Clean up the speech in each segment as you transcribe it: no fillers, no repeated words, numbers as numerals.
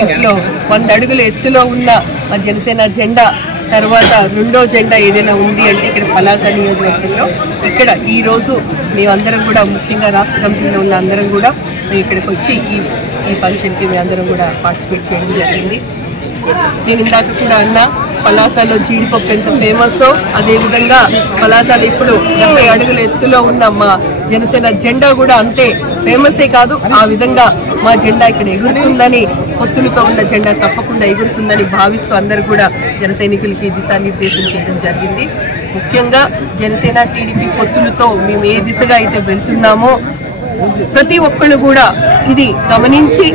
Office లో 100 అడుగుల ఎత్తులో ఉన్న మా జనసేన జెండా తర్వాత రెండో జెండా ఏదైనా ఉంది అంటే ఇక్కడ పలాస నియోజకవర్గంలో ఇక్కడ ఈ రోజు మేమందరం కూడా ముఖ్యంగా రాష్ట్ర కమిటీలో ఉన్న అందరం కూడా ఇక్కడికి వచ్చి ఈ ఫంక్షన్కి మేమందరం కూడా పార్టిసిపేట్ చేయడం జరిగింది. నేను ఇందాక కూడా అన్నా పలాసలో జీడిపప్పు ఎంత ఫేమస్, అదేవిధంగా పలాసలో ఇప్పుడు 70 అడుగుల ఎత్తులో ఉన్న మా జనసేన జెండా కూడా అంతే ఫేమసే కాదు, ఆ విధంగా మా జెండా ఇక్కడ ఎగురుతుందని, పొత్తులతో ఉన్న జెండా తప్పకుండా ఎగురుతుందని భావిస్తూ అందరూ కూడా జన సైనికులకి దిశానిర్దేశం చేయడం జరిగింది. ముఖ్యంగా జనసేన టీడీపీ పొత్తులతో మేము ఏ దిశగా అయితే వెళ్తున్నామో ప్రతి ఒక్కళ్ళు కూడా ఇది గమనించి,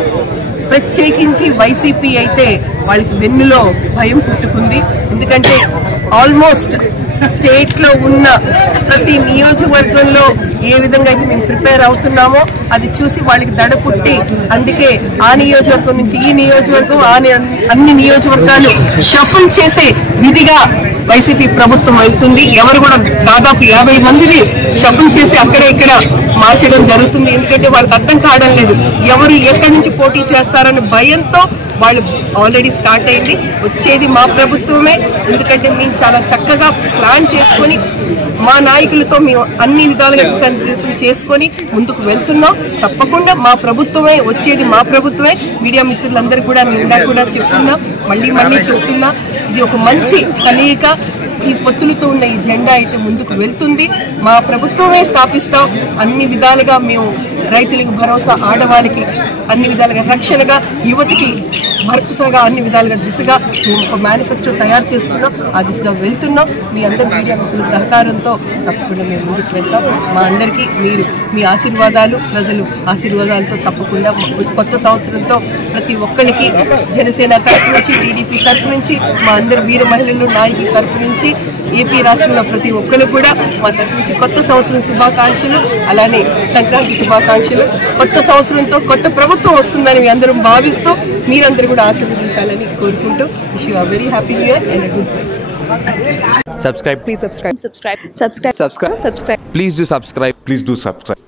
ప్రత్యేకించి వైసీపీ అయితే వాళ్ళకి వెన్నులో భయం పుట్టుకుంది. ఎందుకంటే ఆల్మోస్ట్ స్టేట్ లో ఉన్న ప్రతి నియోజకవర్గంలో ఏ విధంగా అయితే మేము ప్రిపేర్ అవుతున్నామో అది చూసి వాళ్ళకి దడ పుట్టి, అందుకే ఆ నియోజకవర్గం నుంచి ఈ నియోజకవర్గం అన్ని నియోజకవర్గాలు షఫుల్ చేసే విధిగా వైసీపీ ప్రభుత్వం వెళ్తుంది. ఎవరు కూడా దాదాపు 50 మందిని షఫుల్ చేసి అక్కడ ఇక్కడ మార్చడం జరుగుతుంది. ఎందుకంటే వాళ్ళకి అర్థం కావడం లేదు ఎవరు ఎక్కడి నుంచి పోటీ చేస్తారని భయంతో వాళ్ళు ఆల్రెడీ స్టార్ట్ అయింది. వచ్చేది మా ప్రభుత్వమే, ఎందుకంటే మేము చాలా చక్కగా ప్లాన్ చేసుకొని మా నాయకులతో మేము అన్ని విధాలుగా దిశానిర్దేశం చేసుకొని ముందుకు వెళ్తున్నాం. తప్పకుండా మా ప్రభుత్వమే వచ్చేది, మా ప్రభుత్వమే. మీడియా మిత్రులందరూ కూడా నిండా కూడా చెప్తున్నా, మళ్ళీ చెప్తున్నా, ఇది ఒక మంచి కలయిక. ఈ పొత్తులతో ఉన్న ఈ జెండా అయితే ముందుకు వెళ్తుంది. మా ప్రభుత్వమే స్థాపిస్తాం. అన్ని విధాలుగా మేము రైతులకు భరోసా, ఆడవాళ్ళకి అన్ని విధాలుగా రక్షణగా, యువతికి భరోసాగా అన్ని విధాలుగా దిశగా మేము ఒక మేనిఫెస్టో తయారు చేసుకున్నాం. ఆ దిశగా వెళ్తున్నాం. మీ అందరి మీడియా మిత్రుల సహకారంతో తప్పకుండా మేము ముందుకు వెళ్తాం. మా అందరికీ మీరు మీ ఆశీర్వాదాలు, ప్రజలు ఆశీర్వాదాలతో తప్పకుండా కొత్త సంవత్సరంతో ప్రతి ఒక్కరికి జనసేన తరపు నుంచి, టీడీపీ తరపు నుంచి, మా అందరి వీర మహిళలు నాయకుల తరపు నుంచి, ఏపీ రాష్ట్రంలో ప్రతి ఒక్కరు కూడా మా తరపు నుంచి కొత్త సంవత్సరం శుభాకాంక్షలు, అలానే సంక్రాంతి శుభాకాంక్షలు. కొత్త సంవత్సరంతో కొత్త ప్రభుత్వం వస్తుందని మీ అందరం భావిస్తూ మీరందరూ కూడా ఆశీర్వదించాలని కోరుకుంటూ wish you a very happy new year and good success. Subscribe. Please subscribe. Subscribe. Please do subscribe. Please do subscribe.